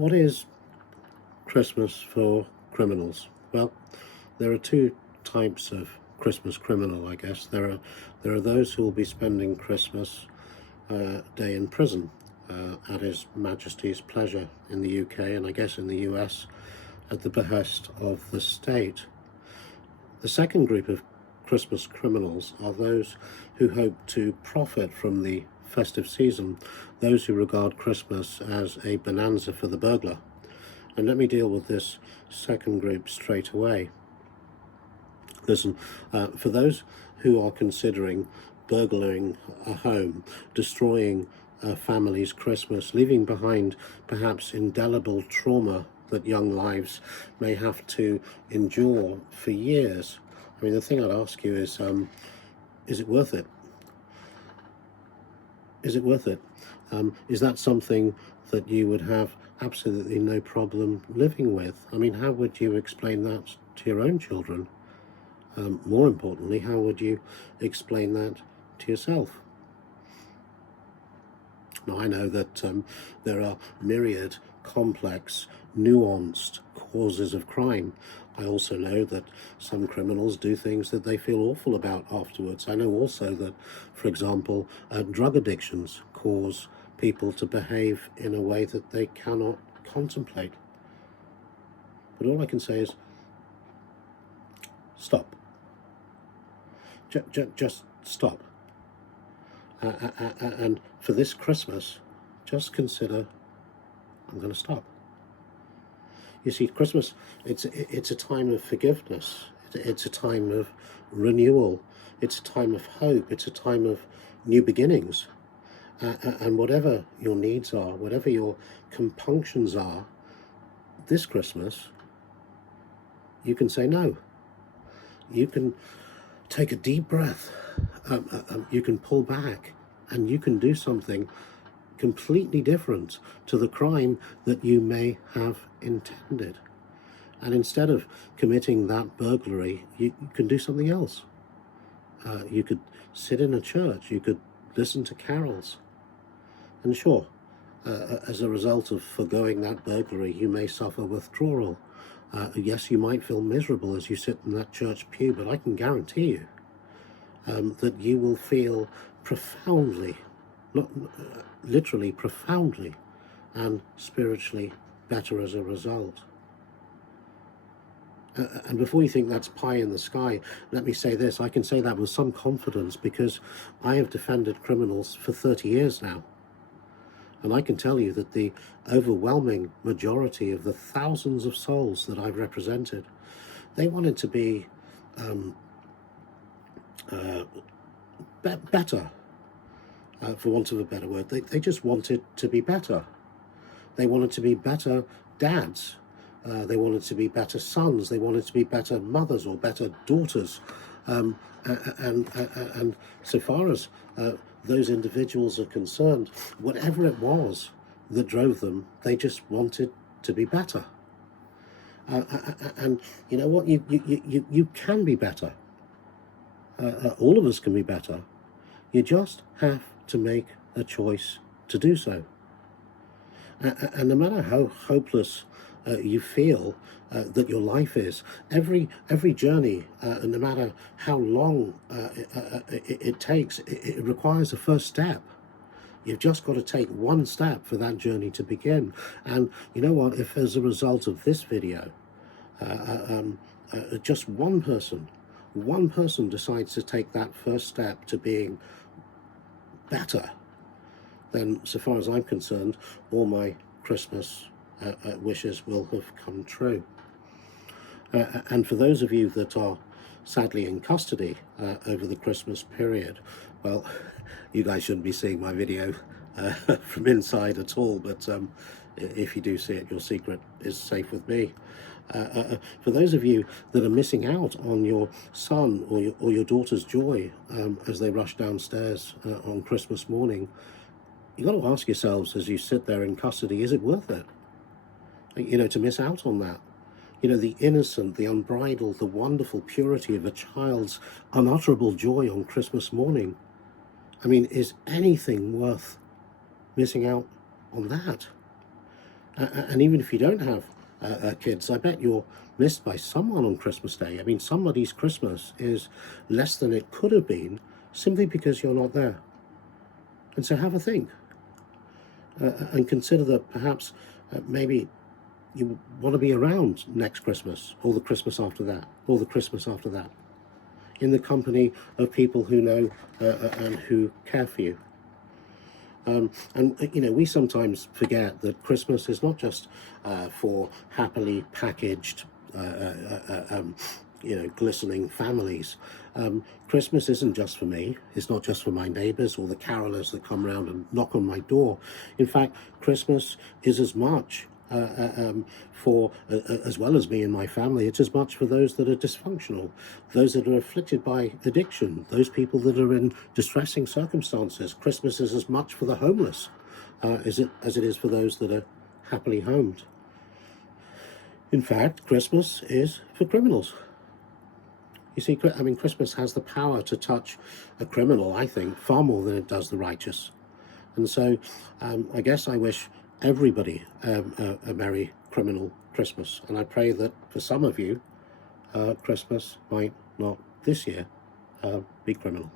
What is Christmas for criminals? Well, there are two types of Christmas criminal, I guess. There are those who will be spending Christmas Day in prison at His Majesty's pleasure in the UK, and I guess in the US at the behest of the state. The second group of Christmas criminals are those who hope to profit from the festive season, those who regard Christmas as a bonanza for the burglar. And let me deal with this second group straight away. Listen, for those who are considering burglaring a home, destroying a family's Christmas, leaving behind perhaps indelible trauma that young lives may have to endure for years, I mean, the thing I'd ask you is it worth it? Is it worth it? Is that something that you would have absolutely no problem living with? I mean, how would you explain that to your own children? More importantly, how would you explain that to yourself? Now, I know that there are myriad complex, nuanced causes of crime. I also know that some criminals do things that they feel awful about afterwards. I know also that, for example, drug addictions cause people to behave in a way that they cannot contemplate. But all I can say is, stop. Just stop. And for this Christmas, just consider, I'm going to stop. You see, Christmas, it's a time of forgiveness. It's a time of renewal. It's a time of hope. It's a time of new beginnings. And whatever your needs are, whatever your compunctions are, this Christmas, you can say no. You can take a deep breath. You can pull back, and you can do something completely different to the crime that you may have intended. And instead of committing that burglary, you can do something else. You could sit in a church. You could listen to carols. And sure, as a result of forgoing that burglary, you may suffer withdrawal. Yes, you might feel miserable as you sit in that church pew, but I can guarantee you that you will feel profoundly, not literally profoundly, and spiritually better as a result. And before you think that's pie in the sky, let me say this. I can say that with some confidence because I have defended criminals for 30 years now. And I can tell you that the overwhelming majority of the thousands of souls that I've represented, they wanted to be better, for want of a better word. They just wanted to be better. They wanted to be better dads. They wanted to be better sons. They wanted to be better mothers or better daughters. And so far as those individuals are concerned, whatever it was that drove them, they just wanted to be better. And you know what? You can be better. All of us can be better. You just have to make a choice to do so. And no matter how hopeless you feel that your life is, every journey, no matter how long it takes, it requires a first step. You've just got to take one step for that journey to begin. And you know what? If as a result of this video, just one person decides to take that first step to being better, then so far as I'm concerned, all my Christmas wishes will have come true. And for those of you that are sadly in custody over the Christmas period, well, you guys shouldn't be seeing my video from inside at all, but if you do see it, your secret is safe with me. For those of you that are missing out on your son or your daughter's joy as they rush downstairs on Christmas morning, you've got to ask yourselves as you sit there in custody, is it worth it? You know, to miss out on that. You know, the innocent, the unbridled, the wonderful purity of a child's unutterable joy on Christmas morning. I mean, is anything worth missing out on that? And even if you don't have kids, I bet you're missed by someone on Christmas Day. I mean, somebody's Christmas is less than it could have been simply because you're not there. And so have a think and consider that perhaps maybe you want to be around next Christmas, or the Christmas after that, or the Christmas after that, in the company of people who know and who care for you. And you know, we sometimes forget that Christmas is not just for happily packaged, you know, glistening families. Christmas isn't just for me. It's not just for my neighbours or the carolers that come round and knock on my door. In fact, Christmas is as much for, as well as me and my family, it's as much for those that are dysfunctional, those that are afflicted by addiction, those people that are in distressing circumstances. Christmas is as much for the homeless as it is for those that are happily homed. In fact, Christmas is for criminals. You see, I mean, Christmas has the power to touch a criminal, I think, far more than it does the righteous. And so I guess I wish everybody a Merry Criminal Christmas. And I pray that for some of you, Christmas might not this year be criminal.